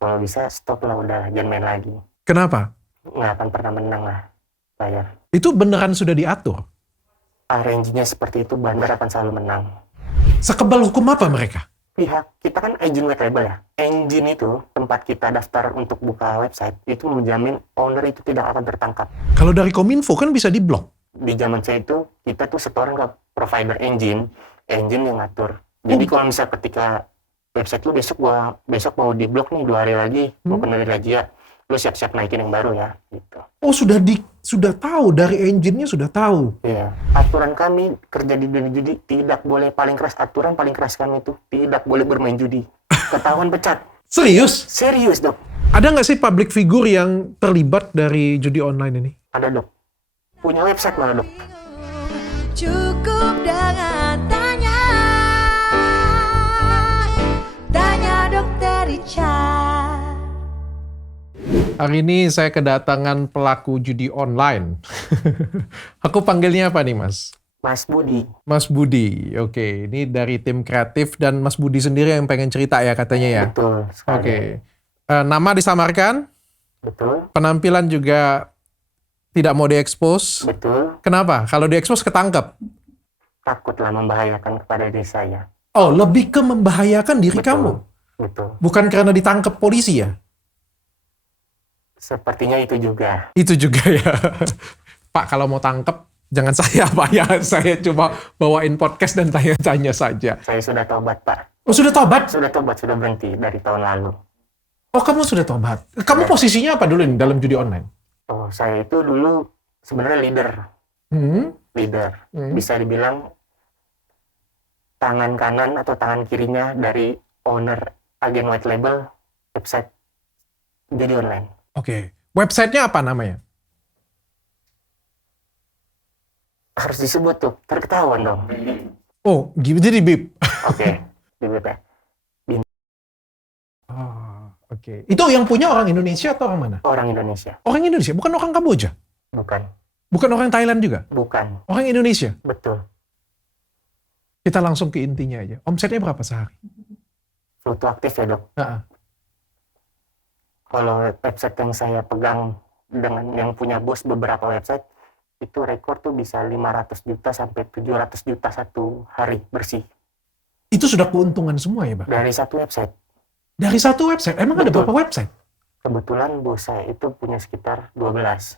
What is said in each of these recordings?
Kalau bisa stop lah, udah jangan main lagi. Kenapa? Nggak akan pernah menang lah layar. Itu beneran sudah diatur? RNG-nya seperti itu, bandar akan selalu menang. Sekebal hukum apa mereka? Pihak kita kan agent white label ya. Engine itu tempat kita daftar untuk buka website itu menjamin owner itu tidak akan tertangkap. Kalau dari Kominfo kan bisa diblok. Di zaman saya itu kita tuh setoran ke provider engine yang ngatur. Jadi kalau misal ketika website lu besok mau diblok nih 2 hari lagi, mau kena razia, lu siap-siap naikin yang baru ya gitu. Oh, sudah tahu dari engine-nya sudah tahu. Iya, aturan kami kerja di dunia judi tidak boleh, paling keras aturan paling keras kami itu tidak boleh bermain judi. Ketahuan pecat. Serius? Serius, Dok. Ada nggak sih public figure yang terlibat dari judi online ini? Ada, Dok. Punya website malah, Dok. Cukup dengan tanya Dokter Richard. Hari ini saya kedatangan pelaku judi online. Aku panggilnya apa nih, Mas? Mas Budi. Mas Budi. Oke, ini dari tim kreatif dan Mas Budi sendiri yang pengen cerita ya katanya ya? Betul sekali. Oke. Nama disamarkan, Betul. penampilan juga tidak mau diekspos. Betul. Kenapa? Kalau diekspos ketangkep. Takutlah membahayakan kepada diri saya. Oh, lebih ke membahayakan diri Betul. kamu. Betul. Bukan karena ditangkap polisi ya? Sepertinya itu juga. Itu juga ya. Pak, kalau mau tangkep, jangan saya Pak ya. Saya cuma bawain podcast dan tanya-tanya saja. Saya sudah tobat, Pak. Oh, sudah tobat? Sudah tobat, sudah berhenti dari tahun lalu. Oh, kamu sudah tobat. Kamu posisinya apa dulu nih dalam judi online? Oh, saya itu dulu sebenarnya leader. Bisa dibilang tangan kanan atau tangan kirinya dari owner agen white label website judi online. Oke. Websitenya apa namanya? Harus disebut tuh, terketahuan dong. Oh, jadi bip. Oke, di BP. Oh, oke. Itu yang punya orang Indonesia atau orang mana? Orang Indonesia. Orang Indonesia, bukan orang Kamboja? Bukan. Bukan orang Thailand juga? Bukan. Orang Indonesia? Betul. Kita langsung ke intinya aja. Omsetnya berapa sehari? Foto aktif ya, Dok. Nah, Kalau website yang saya pegang dengan yang punya bos beberapa website, itu rekor tuh bisa 500 juta sampai 700 juta satu hari bersih. itu sudah keuntungan semua ya, Bang? Dari satu website. Dari satu website? Emang ada Betul. berapa website? Kebetulan bos saya itu punya sekitar 12.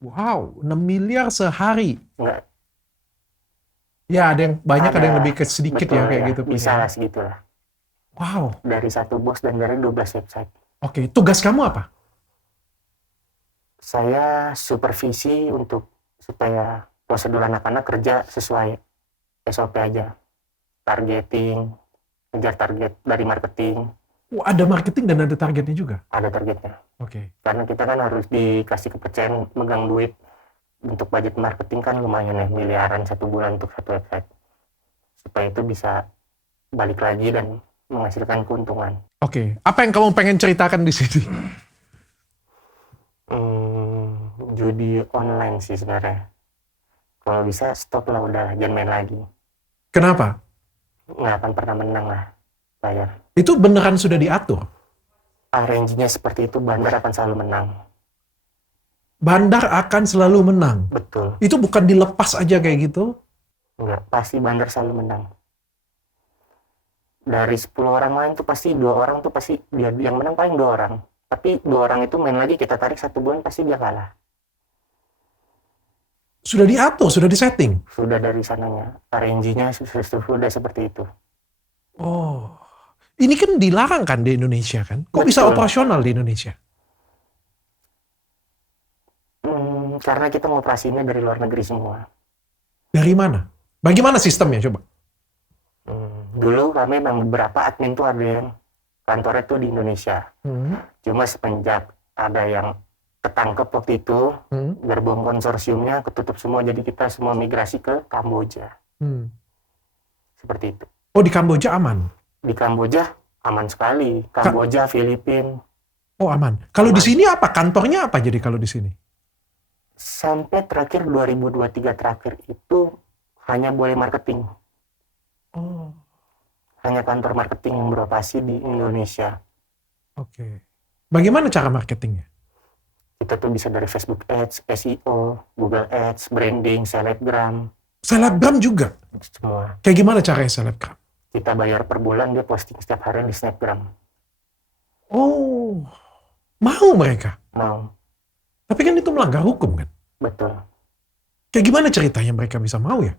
Wow, 6 miliar sehari. Enggak, Ya, ada yang banyak, ada yang lebih ke sedikit betul ya, kayak gitu. Bisa punya. lah segitulah. Wow, Dari satu bos dan dari 12 website. oke. Tugas kamu apa? Saya supervisi supaya prosedur anak-anak kerja sesuai SOP aja. Targeting, ngejar target dari marketing, Oh, ada marketing dan ada targetnya juga. ada targetnya. Oke. Karena kita kan harus dikasih kepercayaan megang duit. Untuk budget marketing kan lumayan ya, miliaran satu bulan untuk satu website. Supaya itu bisa balik lagi dan menghasilkan keuntungan. Oke. Apa yang kamu pengen ceritakan di sini? Judi online sih sebenarnya. Kalau bisa stop lah, udah jangan main lagi. Kenapa? Nggak akan pernah menang lah layar. Itu beneran sudah diatur. RNG-nya seperti itu, bandar akan selalu menang. Bandar akan selalu menang. Betul. Itu bukan dilepas aja kayak gitu. Enggak, pasti bandar selalu menang. Dari 10 orang main tuh pasti 2 orang tuh pasti dia yang menang, paling 2 orang. Tapi 2 orang itu main lagi, kita tarik 1 bulan pasti dia kalah. Sudah diatur, sudah disetting. Sudah dari sananya. RNG-nya sudah seperti itu. Oh. Ini kan dilarang kan di Indonesia kan? Kok bisa Betul. operasional di Indonesia? Karena kita ngoperasinya dari luar negeri semua. Dari mana? Bagaimana sistemnya coba? Dulu kami memang beberapa admin tuh ada yang kantornya tuh di Indonesia. Cuma semenjak ada yang ketangkep waktu itu, gerbong konsorsiumnya ketutup semua, jadi kita semua migrasi ke Kamboja. Seperti itu. Oh, di Kamboja aman? Di Kamboja aman sekali. Kamboja, Filipina. Oh, aman. Kalau di sini apa? Kantornya apa jadi kalau di sini? Sampai terakhir 2023 terakhir itu hanya boleh marketing. Oh. Hanya kantor marketing yang beroperasi di Indonesia. Oke. Bagaimana cara marketingnya? Kita tuh bisa dari Facebook Ads, SEO, Google Ads, branding, selebgram, Selebgram juga? semua. Kayak gimana caranya selebgram? Kita bayar per bulan, dia posting setiap hari di Snapgram. Oh, mau mereka? Mau, Tapi kan itu melanggar hukum kan? betul. Kayak gimana ceritanya mereka bisa mau ya?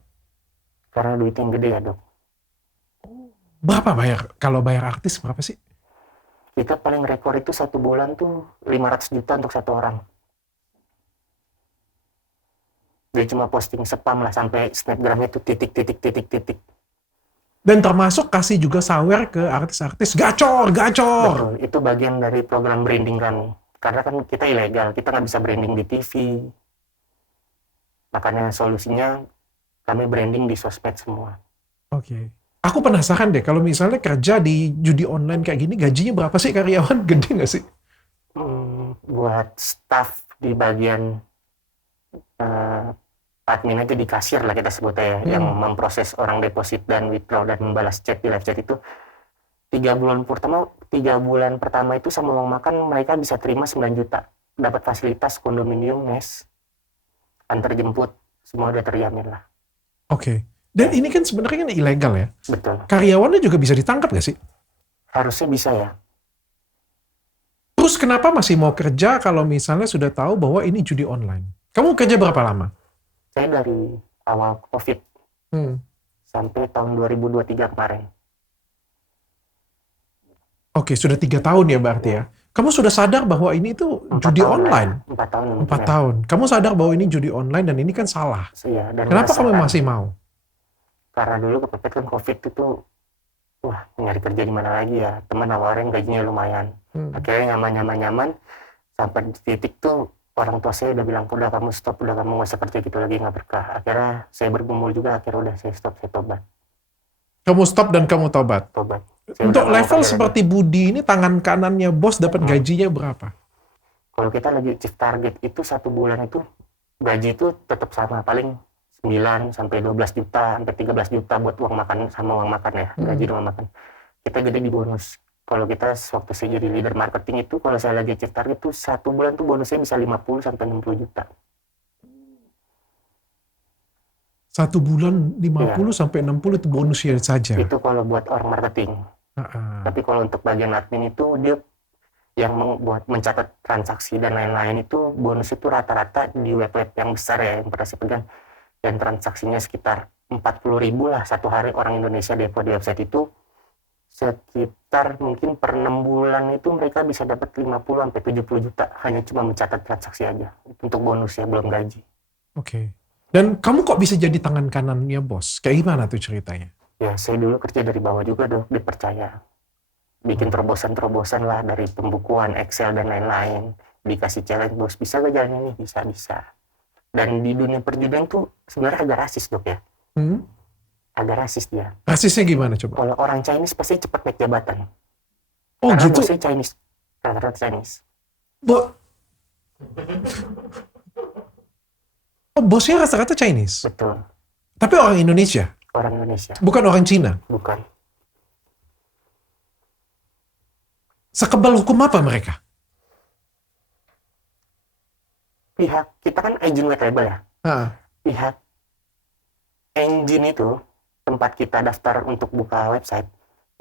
Karena duit yang gede ya, Dok. Berapa bayar? Kalau bayar artis berapa sih? Kita paling rekor itu satu bulan tuh 500 juta untuk satu orang. Dia cuma posting spam lah, sampai Snapgramnya tuh titik. Dan termasuk kasih juga sawer ke artis-artis. Gacor! Betul, itu bagian dari program branding kami. Karena kan kita ilegal, kita nggak bisa branding di TV. Makanya solusinya kami branding di sosmed semua. Oke. Aku penasaran deh, kalau misalnya kerja di judi online kayak gini, gajinya berapa sih karyawan? Gede nggak sih? Buat staff di bagian admin itu, di kasir lah kita sebutnya ya, yang memproses orang deposit dan withdraw dan membalas chat di live chat itu, 3 bulan pertama itu sama uang makan mereka bisa terima 9 juta. Dapat fasilitas kondominium, mes, antar jemput, semua udah terjamin lah. Oke. Dan ini kan sebenarnya kan ilegal ya? Betul. Karyawannya juga bisa ditangkap nggak sih? Harusnya bisa ya. Terus kenapa masih mau kerja kalau misalnya sudah tahu bahwa ini judi online? Kamu kerja berapa lama? Saya dari awal COVID sampai tahun 2023 kemarin. Oke, sudah 3 tahun ya berarti ya. Kamu sudah sadar bahwa ini tuh 4 judi tahun online? lah ya. 4 tahun. 4 tahun. Kamu sadar bahwa ini judi online dan ini kan salah. Iya, dan Kenapa kamu merasakan. masih mau? Karena dulu kepepet kan COVID itu, wah nyari kerja di mana lagi ya, teman nawarin gajinya lumayan. Akhirnya nyaman, sampai di titik tuh orang tua saya udah bilang, udah kamu stop, udah kamu nggak usah kerja gitu lagi, nggak berkah. Akhirnya saya bergumul juga, akhirnya udah saya stop, saya tobat. Kamu stop dan kamu tobat. Saya Untuk udah nggak mau level kerja seperti Budi ini, tangan kanannya bos dapat gajinya berapa? lagi. Kalau kita lagi achieve target itu 1 bulan itu, gaji itu tetap sama, paling 9 sampai 12 juta, sampai 13 juta buat uang makan sama uang makan ya, gaji dan uang makan. Kita gede di bonus. Kalau kita waktu saya jadi leader marketing itu, kalau saya lagi achieve target tuh 1 bulan tuh bonusnya bisa 50 sampai 60 juta. 1 bulan 50 sampai 60 itu bonusnya saja. Itu kalau buat orang marketing. Tapi kalau untuk bagian admin itu, dia yang buat mencatat transaksi dan lain-lain itu, bonus itu rata-rata di web-web yang besar ya, yang pernah saya pegang, dan transaksinya sekitar 40.000 lah satu hari orang Indonesia depo di website itu, sekitar mungkin per 6 bulan itu mereka bisa dapat 50 sampai 70 juta hanya cuma mencatat transaksi aja, untuk bonus ya, belum gaji. Oke. Dan kamu kok bisa jadi tangan kanannya bos? Kayak gimana tuh ceritanya? Ya saya dulu kerja dari bawah juga dong, dipercaya. Bikin terobosan-terobosan lah dari pembukuan, Excel dan lain-lain. Dikasih challenge, bos bisa gak jalan ini? Bisa. Dan di dunia perjudian tuh sebenarnya agak rasis dok ya. Agak rasis dia. Rasisnya gimana coba? Kalau orang Chinese pasti cepat naik jabatan. Oh Karena gitu? bosnya Chinese. Rata-rata Chinese. Bosnya rata-rata Chinese? Betul. Tapi orang Indonesia? Orang Indonesia. Bukan orang Cina? Bukan. Sekebal hukum apa mereka? Pihak, kita kan agent white label ya. Pihak engine itu, tempat kita daftar untuk buka website,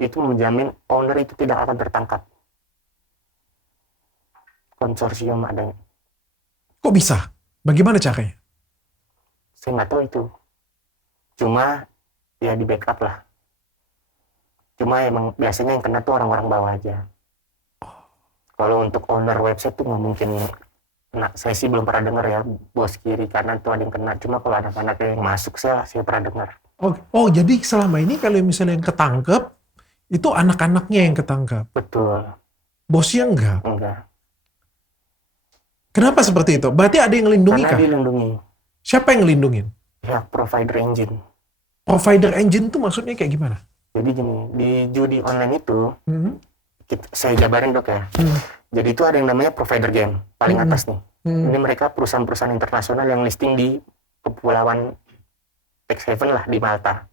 itu menjamin owner itu tidak akan tertangkap. Konsorsium adanya. Kok bisa? Bagaimana caranya? Saya nggak tahu itu. Cuma ya di backup lah. Cuma emang biasanya yang kena tuh orang-orang bawah aja. Kalau untuk owner website tuh nggak mungkin kena. Saya sih belum pernah dengar ya, bos kiri kanan tuh ada yang kena. Cuma kalau ada anak yang masuk saya pernah dengar. Oh, jadi selama ini kalau misalnya yang ketangkep, itu anak-anaknya yang ketangkep? Betul. Bosnya enggak? Enggak. Kenapa seperti itu? Berarti ada yang melindungi Karena kah? dilindungi. Siapa yang ngelindungin? Pihak provider engine. Provider engine itu maksudnya kayak gimana? Jadi gini, di judi online itu, saya jabarin dok ya. Jadi itu ada yang namanya provider game, paling atas nih. Ini mereka perusahaan-perusahaan internasional yang listing di Kepulauan Tax Haven lah, di Malta.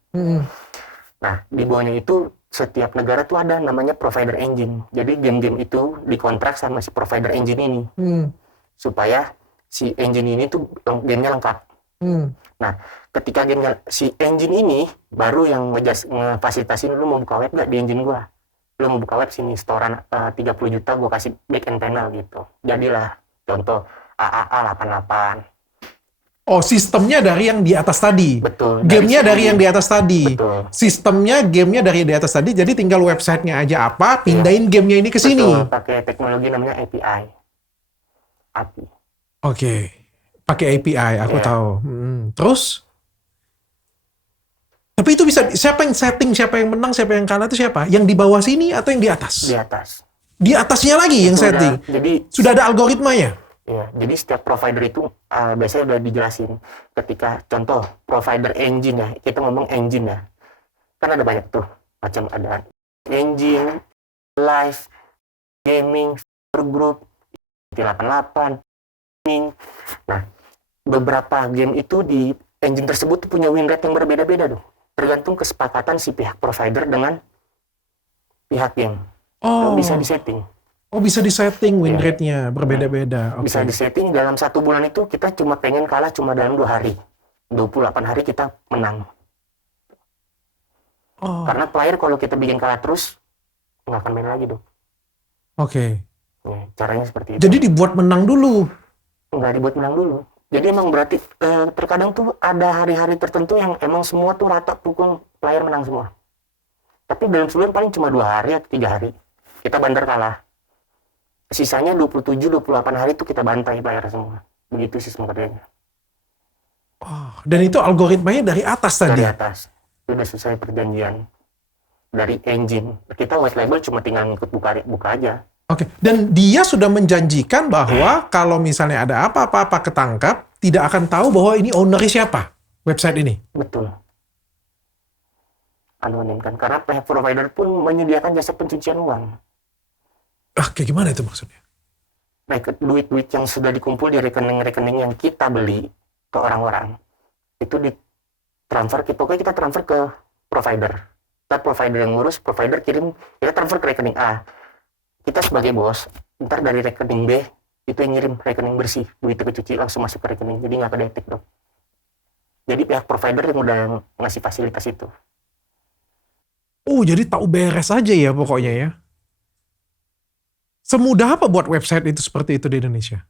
Nah, di bawahnya itu setiap negara tuh ada namanya provider engine. Jadi game-game itu dikontrak sama si provider engine ini. Supaya si engine ini tuh gamenya lengkap. Nah, ketika si engine ini baru yang ngefasilitasin lu mau buka web nggak di engine gua. Lu mau buka web sini, setoran 30 juta gua kasih back end panel gitu. Jadilah contoh AAA 88. Oh, sistemnya dari yang di atas tadi. Betul. Gamenya dari yang di atas tadi. Betul. Sistemnya, gamenya dari di atas tadi. Jadi tinggal websitenya aja apa, pindahin gamenya ini ke sini. Betul. Pakai teknologi namanya API. Oke. Pakai API, aku tahu. Terus? Tapi itu bisa, siapa yang setting, siapa yang menang, siapa yang kalah itu siapa? Yang di bawah sini atau yang di atas? Di atas. Di atasnya lagi yang setting. Jadi sudah ada algoritmanya. Ya, jadi setiap provider itu biasanya udah dijelasin. Ketika contoh provider engine ya, kita ngomong engine ya, kan ada banyak tuh macam ada engine, live, gaming, group, 88, gaming. Nah, beberapa game itu di engine tersebut tuh punya win rate yang berbeda-beda tuh, tergantung kesepakatan si pihak provider dengan pihak game. Oh, bisa disetting. Oh, bisa disetting win rate-nya berbeda-beda. Bisa disetting dalam 1 bulan itu kita cuma pengen kalah cuma dalam 2 hari. 28 hari kita menang. Oh. Karena player kalau kita bikin kalah terus nggak akan main lagi dong. Oke. Ya, caranya seperti itu. Jadi dibuat menang dulu. Nggak dibuat menang dulu. Jadi emang berarti terkadang tuh ada hari-hari tertentu yang emang semua tuh rata pukul player menang semua. Tapi dalam sebulan paling cuma 2 hari atau 3 hari kita bandar kalah. Sisanya 27-28 hari itu kita bantai player semua. Begitu sistem kerjanya. Oh, dan itu algoritmanya dari atas tadi? Dari atas. Sudah selesai perjanjian. Dari engine. Kita white label cuma tinggal ngikut buka aja. Oke. Dan dia sudah menjanjikan bahwa kalau misalnya ada apa-apa ketangkap, tidak akan tahu bahwa ini owner-nya siapa website ini? Betul. Anonim kan. Karena pihak provider pun menyediakan jasa pencucian uang. Kayak gimana itu maksudnya? Duit-duit yang sudah dikumpul di rekening-rekening yang kita beli ke orang-orang, itu pokoknya kita transfer ke provider. Ntar provider yang ngurus, provider kirim, kita transfer ke rekening A. Kita sebagai bos, ntar dari rekening B, itu yang ngirim rekening bersih, duit kecuci langsung masuk ke rekening, jadi nggak kedetek dong. Jadi pihak provider yang udah ngasih fasilitas itu. Oh, jadi tahu beres aja ya pokoknya ya? Semudah apa buat website itu seperti itu di Indonesia?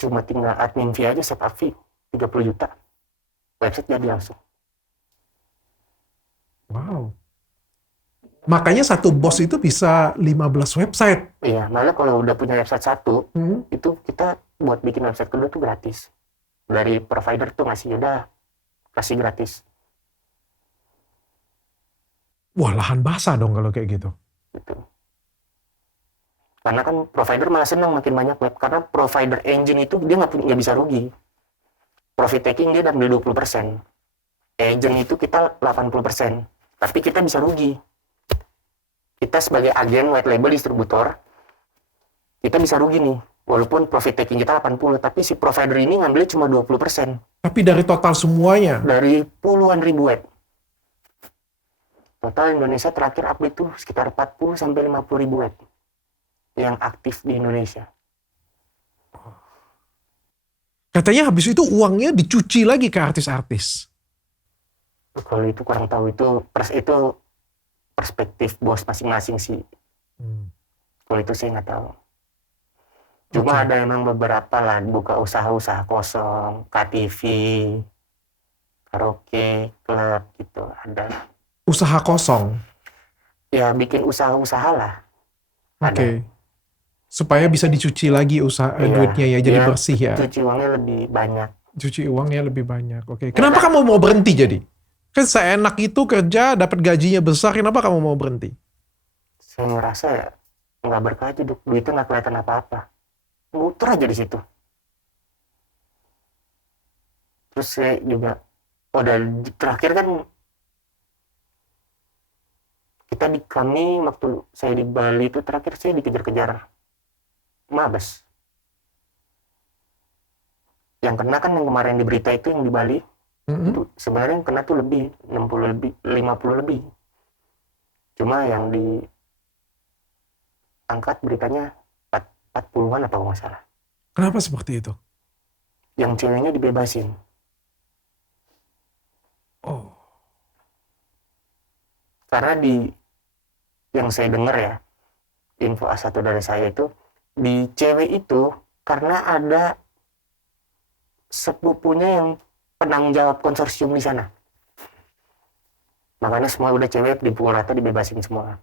Cuma tinggal admin fee aja, setup fee 30 juta. Website jadi langsung. Wow. Makanya satu bos itu bisa 15 website. Iya, malah kalau udah punya website satu, itu kita buat bikin website kedua tuh gratis. Dari provider tuh ngasih, udah kasih gratis. Wah, lahan basah dong kalau kayak gitu. Gitu. Karena kan provider malah senang makin banyak web. Karena provider engine itu dia nggak bisa rugi. Profit taking dia ambil 20%. Agent itu kita 80%. Tapi kita bisa rugi. Kita sebagai agen white label distributor, kita bisa rugi nih. Walaupun profit taking kita 80%, tapi si provider ini ngambilnya cuma 20%. Tapi dari total semuanya? Dari puluhan ribu web. Total Indonesia terakhir update itu sekitar 40-50 ribu web yang aktif di Indonesia. Katanya habis itu uangnya dicuci lagi ke artis-artis. Kalau itu kurang tahu, itu perspektif bos masing-masing sih. Kalau itu saya nggak tahu. Cuma ada emang beberapa lah buka usaha-usaha kosong, KTV, karaoke, klub gitu ada. Usaha kosong? Ya bikin usaha-usaha lah. Oke. Supaya bisa dicuci lagi duitnya ya, jadi bersih ya. Cuci uangnya lebih banyak. Cuci uangnya lebih banyak. Oke. Kenapa kamu mau berhenti jadi? Kan seenak itu kerja, dapat gajinya besar, kenapa kamu mau berhenti? Saya ngerasa ya nggak berkah aja, duitnya nggak kelihatan apa-apa. Muter aja di situ. Terus saya juga, terakhir kan kami waktu saya di Bali itu terakhir saya dikejar-kejar mabes. Yang kena kan yang kemarin di berita itu yang di Bali, itu sebenarnya yang kena tuh lebih 50 lebih. Cuma yang diangkat beritanya 40-an atau nggak salah. Kenapa seperti itu? Yang ceweknya dibebasin. Oh, Karena yang saya dengar ya, info A1 dari saya itu, di cewek itu karena ada sepupunya yang penanggung jawab konsorsium di sana. Makanya semua udah cewek dipukul rata, dibebasin semua.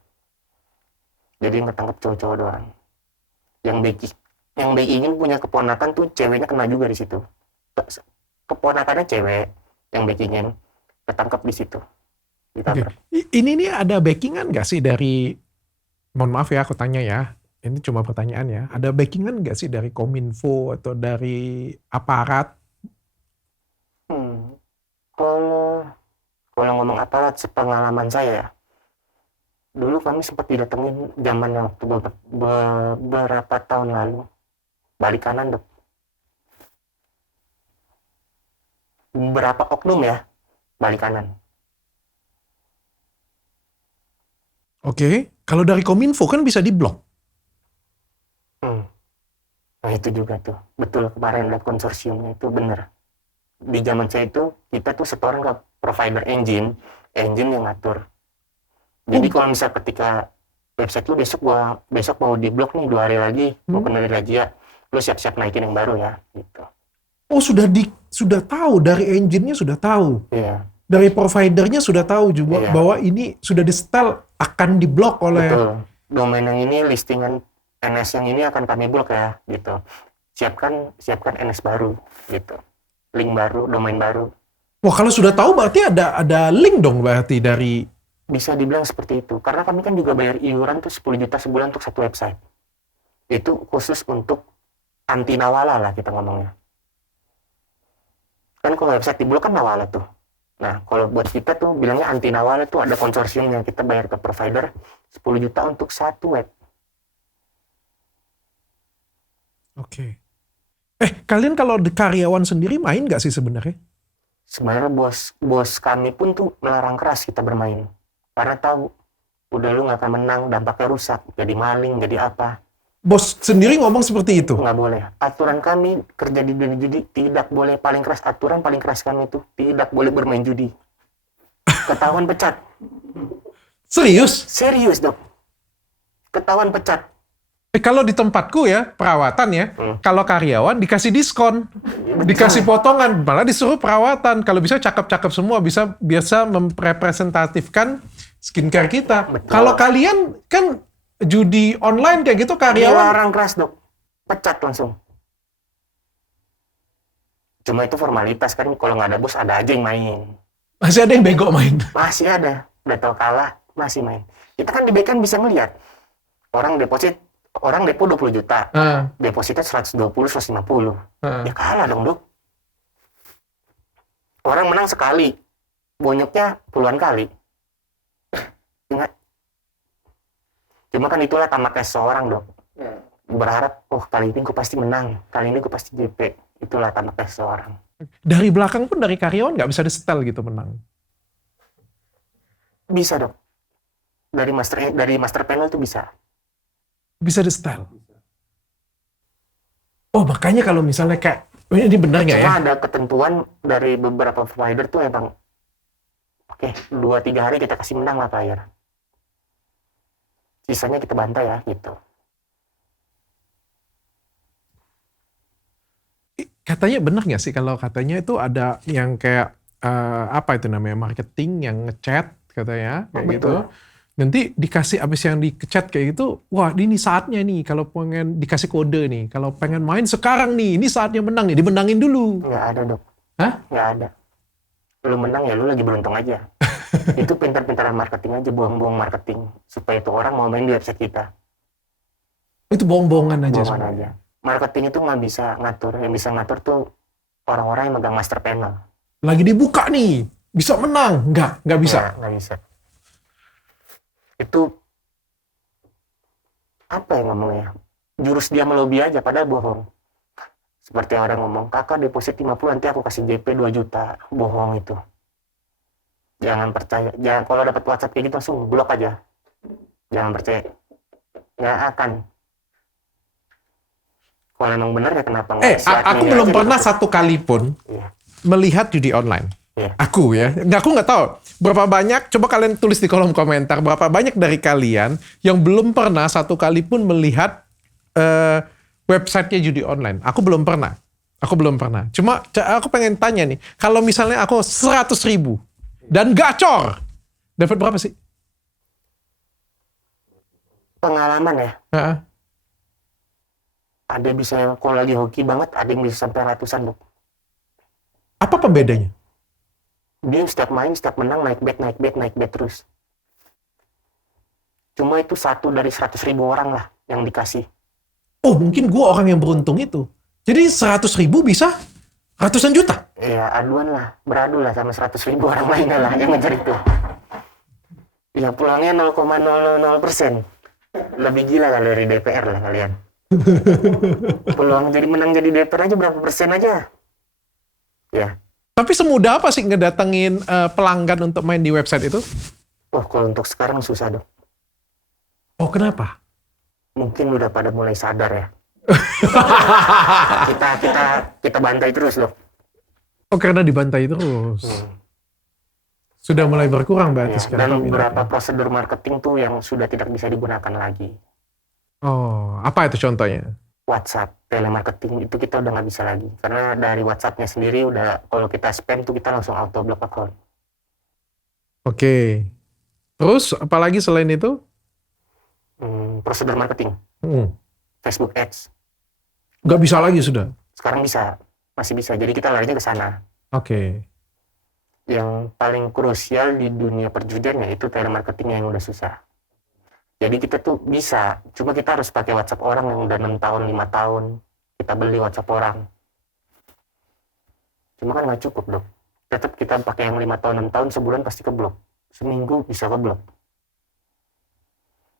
Jadi yang ketangkep cowok-cowok doang. Yang backingin punya keponakan tuh ceweknya kena juga di situ. Keponakannya cewek yang backingin ketangkep di situ. oke. Ini nih ada backingan nggak sih dari, mohon maaf ya aku tanya ya, ini cuma pertanyaan ya, ada backingan nggak sih dari Kominfo atau dari aparat? Kalau ngomong aparat, sepengalaman saya, dulu kami sempat didatengin zaman waktu beberapa tahun lalu, balik kanan dok. Beberapa oknum ya, balik kanan. Oke, kalau dari Kominfo kan bisa diblok. Nah itu juga tuh, betul kemarin lihat konsorsiumnya itu bener. Di zaman saya itu, kita tuh setoran ke provider engine yang ngatur. Jadi kalau misal ketika website lu besok mau diblok nih 2 hari lagi, mau kena lagi ya, lu siap-siap naikin yang baru ya, gitu. Oh, sudah tahu dari engine-nya, sudah tahu. Iya, Dari providernya sudah tahu juga Iya. bahwa ini sudah di-setel akan diblok oleh. betul. Domain yang ini, listingan NS yang ini akan kami blok ya, gitu. Siapkan NS baru, gitu. Link baru, domain baru. Wah, kalau sudah tahu berarti ada link dong berarti dari. Bisa dibilang seperti itu. Karena kami kan juga bayar iuran tuh 10 juta sebulan untuk satu website. Itu khusus untuk anti nawala lah kita ngomongnya. Kan kalau website diblok kan nawala tuh. Nah, kalau buat kita tuh bilangnya anti nawala tuh ada konsorsium yang kita bayar ke provider 10 juta untuk satu web. Oke. Kalian kalau di karyawan sendiri main nggak sih sebenarnya? Sebenarnya bos kami pun tuh melarang keras kita bermain. Karena tahu, udah lu nggak akan menang, dampaknya rusak. Jadi maling, jadi apa. Bos sendiri ngomong seperti itu. Nggak boleh. Aturan kami kerja di dunia judi tidak boleh, paling keras aturan paling keras kami itu tidak boleh bermain judi. Ketahuan pecat. Serius? Dok. Ketahuan pecat. Kalau di tempatku ya, perawatan ya, kalau karyawan dikasih diskon, dikasih potongan, malah disuruh perawatan. Kalau bisa cakep-cakep semua, bisa merepresentatifkan skincare kita. Betul. Kalau kalian kan judi online kayak gitu, karyawan. Dilarang keras dok. Pecat langsung. Cuma itu formalitas kan, kalau nggak ada bos ada aja yang main. Masih ada yang bego main. Masih ada. Udah tau kalah, masih main. Kita kan di back kan bisa ngeliat. Orang depo 20 juta. Depositnya 120, 150. Ya kalah dong, Dok. Orang menang sekali. Bonyoknya puluhan kali. Ingat. Cuma kan itulah tamaknya seorang, Dok. Berharap, kali ini gue pasti menang. Kali ini gue pasti JP. Itulah tamaknya seorang. Dari belakang pun dari karyawan nggak bisa di-setel gitu menang. Bisa, Dok. Dari master panel tuh bisa. Bisa di-setel. Oh, makanya kalau misalnya kayak, ini benar nggak ya? Cuma ada ketentuan dari beberapa provider tuh emang, 2-3 hari kita kasih menang lah player. Sisanya kita bantai ya, gitu. Katanya benar nggak sih kalau katanya itu ada yang kayak, apa itu namanya, marketing yang ngechat katanya, kayak Betul. gitu. Nanti dikasih abis yang di-chat kayak gitu, wah ini saatnya nih kalau pengen dikasih kode nih, kalau pengen main sekarang nih, ini saatnya menang nih, dimenangin dulu. Nggak ada, Dok. Hah? Nggak ada. Lu menang ya lu lagi beruntung aja. Itu pintar-pintaran marketing aja, bohong-bohong marketing. Supaya itu orang mau main di website kita. Itu bohong-bohongan aja. Bohongan semua. aja. Marketing itu nggak bisa ngatur. Yang bisa ngatur tuh orang-orang yang megang master panel. Lagi dibuka nih, bisa menang. Nggak bisa. Nggak bisa. Itu apa yang ngomongnya? Jurus dia melobi aja, padahal bohong. Seperti orang ngomong, kakak deposit 50 nanti aku kasih JP 2 juta. Bohong itu. Jangan percaya. Jangan, kalau dapat WhatsApp kayak gitu langsung blok aja. Jangan percaya. Nggak akan. Kalau emang benar ya kenapa nggak? Aku belum pernah satu kali pun melihat judi online. Aku ya, aku nggak tahu berapa banyak. Coba kalian tulis di kolom komentar berapa banyak dari kalian yang belum pernah satu kali pun melihat websitenya judi online. Aku belum pernah. Cuma aku pengen tanya nih, kalau misalnya aku 100.000 dan gacor, dapat berapa sih? Pengalaman ya. Heeh. Ada bisa kalau lagi hoki banget, ada yang bisa sampai ratusan, Dok. Apa pembedanya? Dia setiap main, setiap menang, naik bet terus. Cuma itu 1 dari 100.000 orang lah yang dikasih. Oh, mungkin gue orang yang beruntung itu. Jadi 100.000 bisa ratusan juta? Ya, aduan lah. Beradu lah sama 100.000 orang lainnya lah yang ngejar itu. Ya, pulangnya 0,00%. Lebih gila kali dari DPR lah kalian. Peluang jadi menang jadi DPR aja berapa persen aja. Ya. Tapi semudah apa sih ngedatengin pelanggan untuk main di website itu? Wah, kalau untuk sekarang susah, Dok. Oh, kenapa? Mungkin udah pada mulai sadar ya. kita bantai terus, Dok. Oh, karena dibantai terus. Sudah mulai berkurang berarti Ya, sekarang. dan beberapa prosedur marketing tuh yang sudah tidak bisa digunakan lagi. Oh, apa itu contohnya? WhatsApp, telemarketing itu kita udah nggak bisa lagi. Karena dari WhatsApp-nya sendiri udah, kalau kita spam tuh kita langsung auto block account. Oke. Terus, apalagi selain itu? Prosedur marketing, Facebook Ads. Nggak bisa lagi sudah? Sekarang bisa, masih bisa. Jadi kita larinya ke sana. Oke. Yang paling krusial di dunia perjudian yaitu telemarketing yang udah susah. Jadi kita tuh bisa, cuma kita harus pakai WhatsApp orang yang udah 6 tahun, 5 tahun. Kita beli WhatsApp orang. Cuma kan nggak cukup, Dok. Tetap kita pakai yang 5 tahun, 6 tahun, sebulan pasti keblok. Seminggu bisa keblok.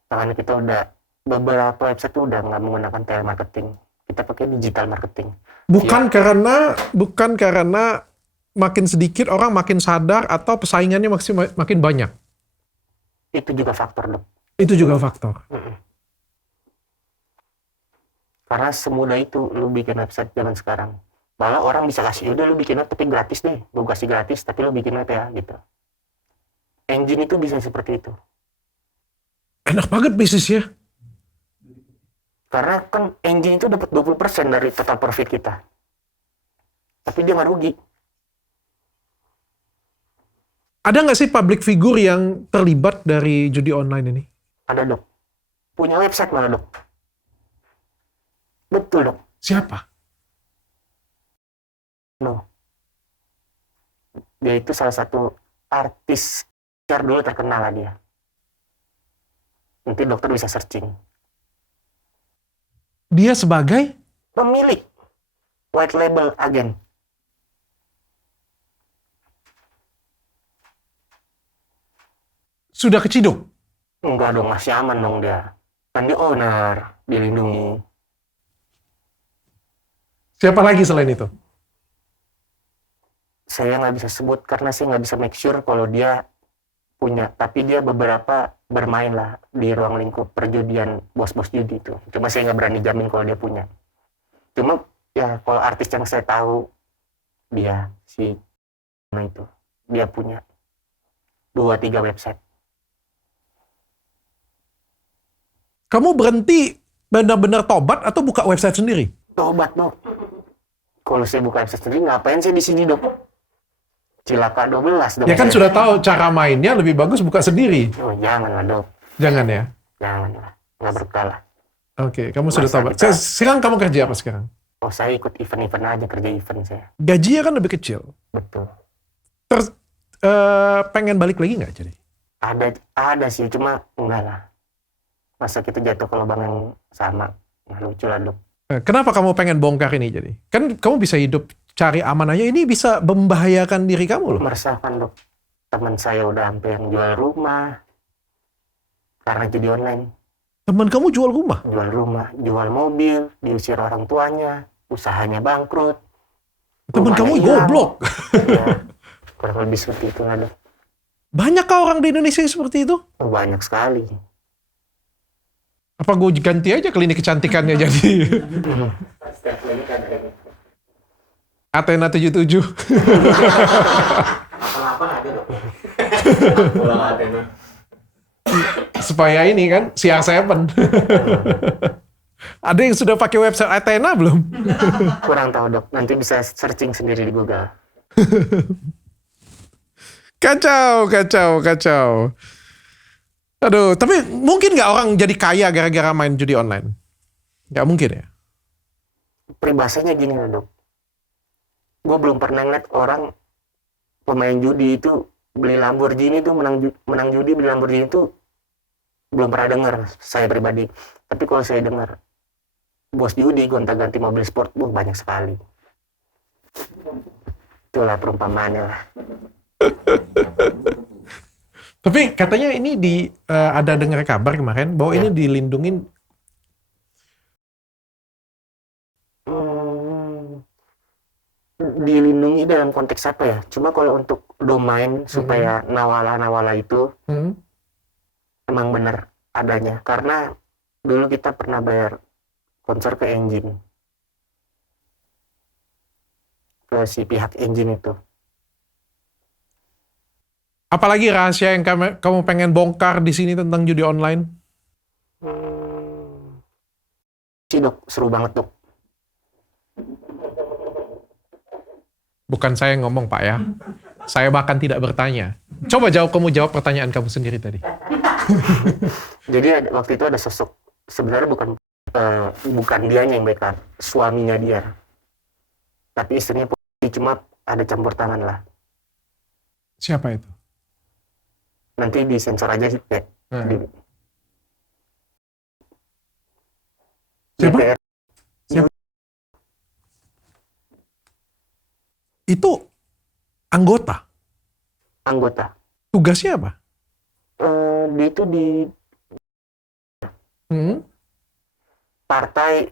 Makanya kita udah, beberapa website tuh udah nggak menggunakan telemarketing. Kita pakai digital marketing. Bukan karena makin sedikit orang makin sadar atau persaingannya makin banyak. Itu juga faktor, Dok. Itu juga faktor. Karena semudah itu lu bikin website zaman sekarang. Malah orang bisa kasih, udah lu bikin web tapi gratis deh. Gue kasih gratis tapi lu bikin web ya gitu. Engine itu bisa seperti itu. Enak banget bisnisnya. Karena kan engine itu dapat 20% dari total profit kita. Tapi dia nggak rugi. Ada nggak sih public figure yang terlibat dari judi online ini? Ada, Dok. Punya website malah, Dok. Betul, Dok. Siapa? No. Dia itu salah satu artis share dulu terkenal lah dia. Nanti dokter bisa searching. Dia sebagai? Pemilik white label agen. Sudah keciduk? Enggak dong, masih aman dong dia. Kan dia owner, dilindungi. Siapa lagi selain itu? Saya nggak bisa sebut karena saya nggak bisa make sure kalau dia punya. Tapi dia beberapa bermain lah di ruang lingkup perjudian bos-bos judi itu. Cuma saya nggak berani jamin kalau dia punya. Cuma ya kalau artis yang saya tahu dia si itu dia punya 2-3 website. Kamu berhenti benar-benar tobat atau buka website sendiri? Tobat, Dok. Kalau saya buka website sendiri, ngapain saya di sini, Dok? Cilaka 12, Dok. Ya kan sudah tahu cara mainnya, lebih bagus buka sendiri. Oh, janganlah, Dok. Jangan ya? Janganlah. Nggak berkah lah. Oke, kamu sudah Masa tobat. kita- Sekarang kamu kerja apa sekarang? Oh, saya ikut event-event aja, kerja event saya. Gajinya kan lebih kecil. Betul. Terus pengen balik lagi nggak jadi? Ada sih, cuma enggak lah. Masa kita jatuh ke lubang yang sama. Nggak lucu lah, Dok. Kenapa kamu pengen bongkar ini jadi? Kan kamu bisa hidup cari aman aja, ini bisa membahayakan diri kamu loh. Meresahkan, Dok. Teman saya udah sampai yang jual rumah. Karena judi online. Teman kamu jual rumah? Jual rumah, jual mobil, diusir orang tuanya, usahanya bangkrut. Teman Rumahnya kamu hilang. goblok. Ya, kurang lebih seperti itu lah, Dok. Banyakkah orang di Indonesia yang seperti itu? Oh, banyak sekali. Apa gue ganti aja klinik kecantikannya jadi Setiap klinik ada ini. Athena 77. Apa-apa ada dok. Pulang Athena. Supaya ini kan CR7. Ada yang sudah pakai website Athena belum? Kurang tahu dok. Nanti bisa searching sendiri di Google. Kacau, kacau, kacau. Aduh, tapi mungkin nggak orang jadi kaya gara-gara main judi online? Nggak mungkin ya? Peribahasanya gini loh dok. Gue belum pernah ngeliat orang pemain judi itu beli Lamborghini tuh menang judi beli Lamborghini itu belum pernah dengar saya pribadi. Tapi kalau saya dengar bos judi gonta-ganti mobil sport, banyak sekali. Itulah perumpamaannya lah. Tapi katanya ini ada dengar kabar kemarin bahwa ini dilindungin. Dilindungi dalam konteks apa ya? Cuma kalau untuk domain supaya nawala-nawala itu emang benar adanya. Karena dulu kita pernah bayar sponsor ke engine. Ke si pihak engine itu. Apalagi rahasia yang kamu pengen bongkar di sini tentang judi online? Si dok, seru banget dok. Bukan saya yang ngomong Pak ya. Saya bahkan tidak bertanya. Coba kamu jawab pertanyaan kamu sendiri tadi. Jadi waktu itu ada sosok, sebenarnya bukan dianya yang backup, suaminya dia. Tapi istrinya cuma ada campur tangan lah. Siapa itu? Nanti disensor aja sih kayak. Siapa? DPR. Itu anggota. Tugasnya apa? Dia itu di partai.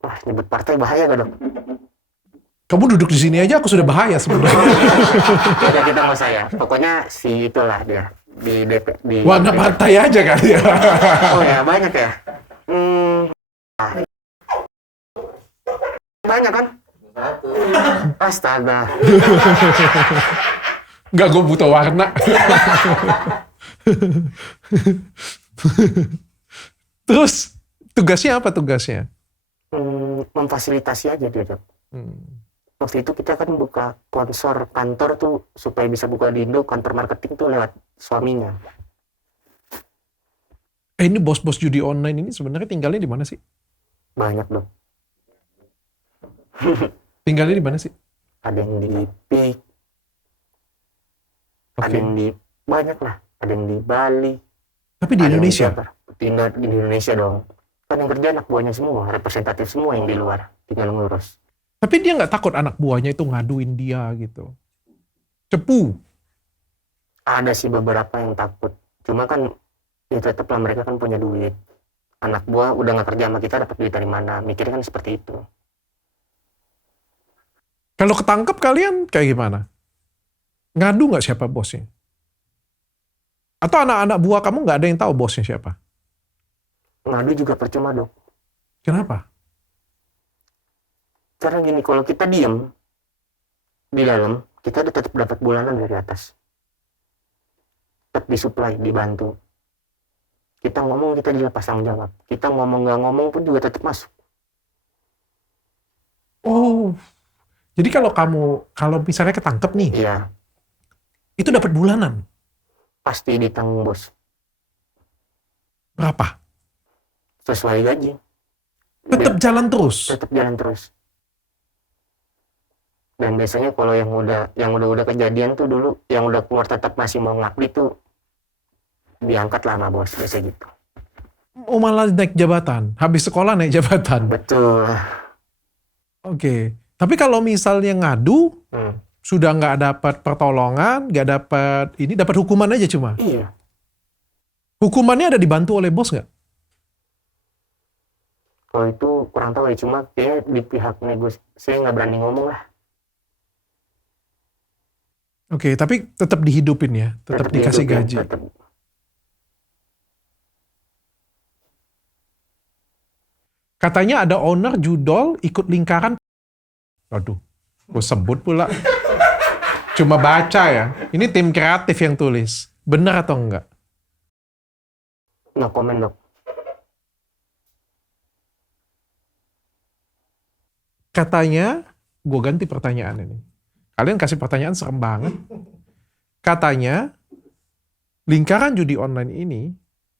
Wah, nyebut partai bahaya gak dok? Kamu duduk di sini aja aku sudah bahaya sebenarnya. Ada kita mau saya. Pokoknya si itulah dia di DP di. Warna partai aja kali ya. Oh ya banyak ya. Banyak kan? Astaga. Nggak, gue butuh warna. Terus tugasnya apa tugasnya? Memfasilitasi aja dia dok. Waktu itu kita kan buka sponsor kantor tuh supaya bisa buka di Indo, kantor marketing tuh lewat suaminya. Ini bos-bos judi online ini sebenarnya tinggalnya di mana sih? Banyak dong. Tinggalnya di mana sih? Ada yang di PIK, ada yang di banyak lah, ada yang di Bali. Tapi di Indonesia? Di Indonesia dong. Kan yang kerja anak buahnya semua, representatif semua yang di luar, tinggal ngurus. Tapi dia nggak takut anak buahnya itu ngaduin dia gitu? Cepu? Ada sih beberapa yang takut. Cuma kan ya tetaplah mereka kan punya duit. Anak buah udah nggak kerja sama kita, dapat duit dari mana? Mikirnya kan seperti itu. Kalau ketangkep kalian kayak gimana? Ngadu nggak siapa bosnya? Atau anak-anak buah kamu nggak ada yang tahu bosnya siapa? Ngadu juga percuma dok. Kenapa? Karena gini, kalau kita diem di dalam, kita tetap dapat bulanan dari atas. Tetap disuplai, dibantu. Kita ngomong, kita dilepas tanggung jawab. Kita ngomong nggak ngomong pun juga tetap masuk. Oh, jadi kalau misalnya ketangkep nih, Iya, itu dapat bulanan. pasti ditanggung bos. Berapa? Sesuai gaji. Tetap jalan terus. Tetap jalan terus. Dan biasanya kalau yang udah kejadian tuh dulu, yang udah keluar tetap masih mau ngabdi tuh diangkat lah sama bos, biasa gitu. Oh, malah naik jabatan. Habis sekolah naik jabatan. Betul. Oke. Tapi kalau misalnya ngadu, sudah nggak dapat pertolongan, nggak dapat ini, dapat hukuman aja cuma. Iya. Hukumannya ada dibantu oleh bos nggak? Kalau itu kurang tahu ya, cuma kayak di pihak negosiasi saya nggak berani ngomong lah. Oke, tapi tetap dihidupin ya, tetap dikasih dihidupin, gaji. tetap. Katanya ada owner judol ikut lingkaran. Aduh, gue sebut pula. Cuma baca ya. Ini tim kreatif yang tulis. Benar atau enggak? No comment, Dok. Katanya, gue ganti pertanyaan ini. Kalian kasih pertanyaan serem banget. Katanya, lingkaran judi online ini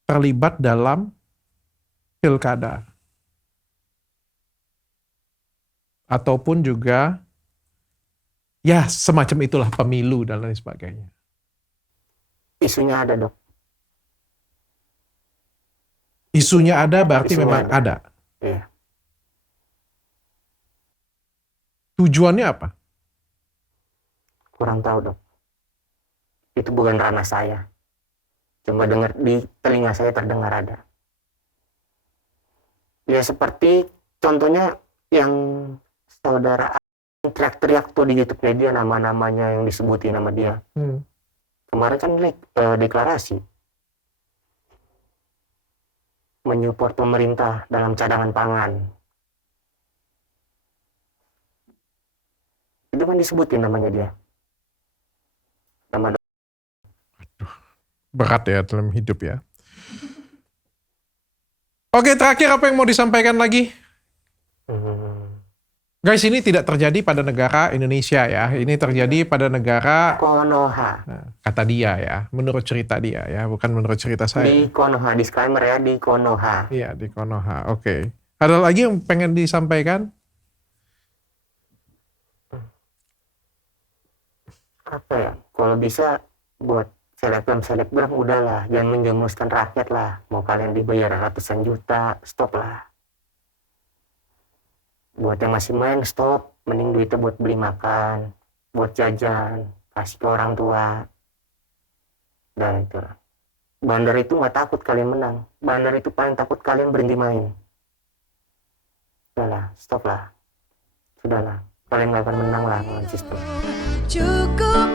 terlibat dalam pilkada. Ataupun juga, ya semacam itulah pemilu dan lain sebagainya. Isunya ada, Dok. Isunya ada berarti Isunya memang ada. Iya. Tujuannya apa? Kurang tahu, Dok. Itu bukan ranah saya. Cuma dengar di telinga saya terdengar ada. Ya seperti contohnya yang saudara teriak-teriak tuh di YouTube dia nama-namanya yang disebutin nama dia. Kemarin kan deklarasi menyupport pemerintah dalam cadangan pangan. Itu kan disebutin namanya dia. Nama Berat ya dalam hidup ya. Oke, terakhir apa yang mau disampaikan lagi? Guys, ini tidak terjadi pada negara Indonesia ya. Ini terjadi pada negara Konoha. kata dia ya, menurut cerita dia ya, bukan menurut cerita saya. Di Konoha, disclaimer ya, di Konoha. Iya, di Konoha. Oke. Ada lagi yang pengen disampaikan? Apa ya? Kalau bisa buat selebgram udahlah, jangan menjemuskan rakyat lah. Mau kalian dibayar ratusan juta, stop lah. Buat yang masih main, stop. Mending duitnya buat beli makan, buat jajan, kasih ke orang tua. Dan itu lah. Bandar itu nggak takut kalian menang. Bandar itu paling takut kalian berhenti main. Sudahlah, stop lah. Sudahlah. Kalian nggak akan menang lah dengan sistem. Cukup